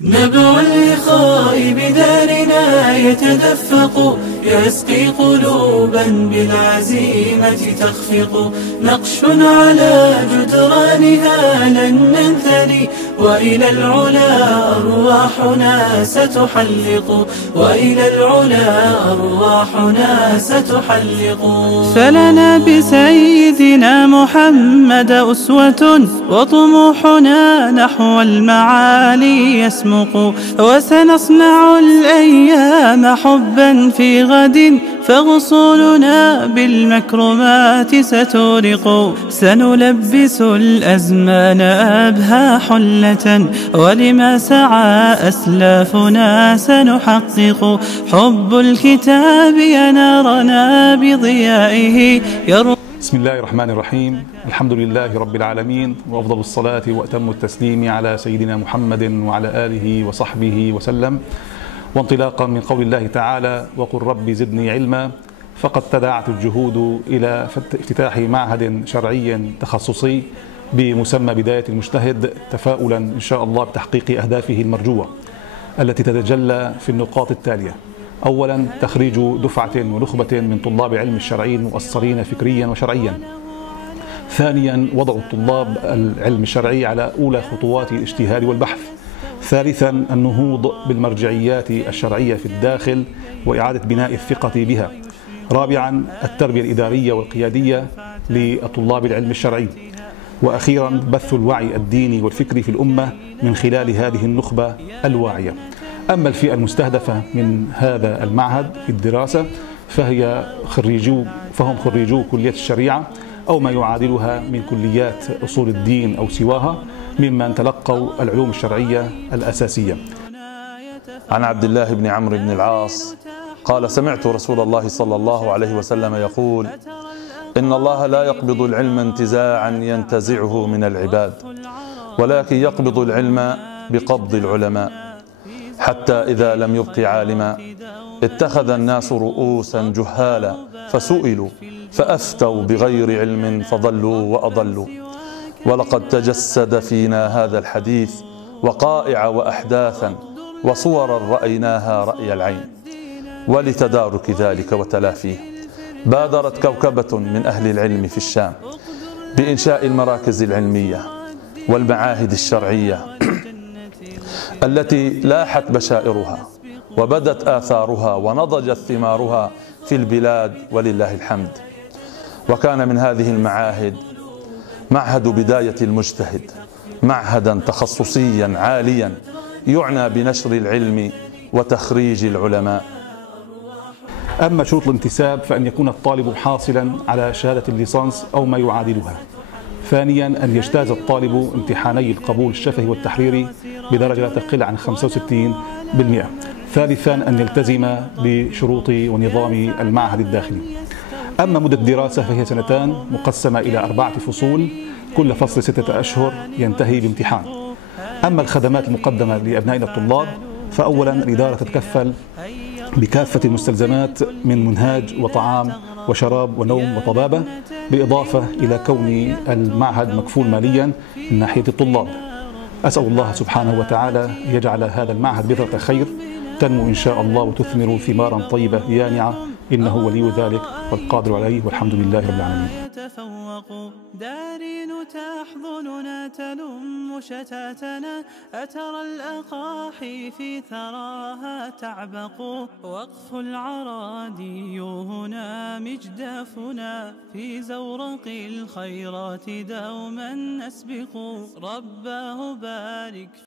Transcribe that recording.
نبع الإخاء بدارنا يتدفق، يسقي قلوبا بالعزيمة تخفق. نقش على جدرانها لن ننثني، وإلى العلا أرواحنا ستحلق، وإلى العلا أرواحنا ستحلق. فلنا بسيدنا محمد أسوة، وطموحنا نحو المعالي يسمق. وسنصنع الأيام حبا في غد، فغصوننا بالمكرمات ستورق. سنلبس الأزمان أبهى حلة، ولما سعى أسلافنا سنحقق. حب الكتاب ينارنا بضيائه بسم الله الرحمن الرحيم. الحمد لله رب العالمين، وأفضل الصلاة وأتم التسليم على سيدنا محمد وعلى آله وصحبه وسلم. وانطلاقا من قول الله تعالى: وقل رب زدني علما، فقد تداعت الجهود إلى افتتاح معهد شرعي تخصصي بمسمى بداية المجتهد، تفاؤلا إن شاء الله بتحقيق أهدافه المرجوة التي تتجلى في النقاط التالية: أولا، تخريج دفعة ونخبة من طلاب علم الشرعي المؤصلين فكريا وشرعيا. ثانيا، وضع الطلاب العلم الشرعي على أولى خطوات الاجتهاد والبحث. ثالثا، النهوض بالمرجعيات الشرعية في الداخل وإعادة بناء الثقة بها. رابعا، التربية الإدارية والقيادية لطلاب العلم الشرعي. وأخيرا، بث الوعي الديني والفكري في الأمة من خلال هذه النخبة الواعية. أما الفئة المستهدفة من هذا المعهد في الدراسة فهم خريجو كلية الشريعة أو ما يعادلها من كليات أصول الدين أو سواها، ممن تلقوا العلوم الشرعية الأساسية. عن عبد الله بن عمرو بن العاص قال: سمعت رسول الله صلى الله عليه وسلم يقول: إن الله لا يقبض العلم انتزاعا ينتزعه من العباد، ولكن يقبض العلم بقبض العلماء، حتى إذا لم يبق عالما اتخذ الناس رؤوسا جهالا فسئلوا فأفتوا بغير علم فضلوا وأضلوا. ولقد تجسد فينا هذا الحديث وقائع وأحداثا وصورا رأيناها رأي العين. ولتدارك ذلك وتلافيه بادرت كوكبة من أهل العلم في الشام بإنشاء المراكز العلمية والمعاهد الشرعية التي لاحت بشائرها وبدت آثارها ونضجت ثمارها في البلاد ولله الحمد. وكان من هذه المعاهد معهد بداية المجتهد، معهدا تخصصيا عاليا يعنى بنشر العلم وتخريج العلماء. أما شروط الانتساب فأن يكون الطالب حاصلا على شهادة الليسانس أو ما يعادلها. ثانيا، أن يجتاز الطالب امتحاني القبول الشفهي والتحريري بدرجة لا تقل عن 65%. ثالثا، أن يلتزم بشروط ونظام المعهد الداخلي. أما مدة الدراسة فهي 2 سنين مقسمة إلى 4 فصول، كل فصل 6 أشهر ينتهي بامتحان. أما الخدمات المقدمة لأبنائنا الطلاب فأولا، الإدارة تتكفل بكافة المستلزمات من منهاج وطعام وشراب ونوم وطبابة، بالإضافة إلى كون المعهد مكفول ماليا من ناحية الطلاب. أسأل الله سبحانه وتعالى يجعل هذا المعهد بذرة خير تنمو إن شاء الله وتثمر ثمارا طيبة يانعة، إنه ولي ذلك والقادر عليه، والحمد لله رب العالمين. دارين تحضننا تلم شتاتنا، أترى الأقاحي في ثراها تعبق. وقف العرادي هنا مجدافنا، في زورق الخيرات دوما نسبق. رباه بارك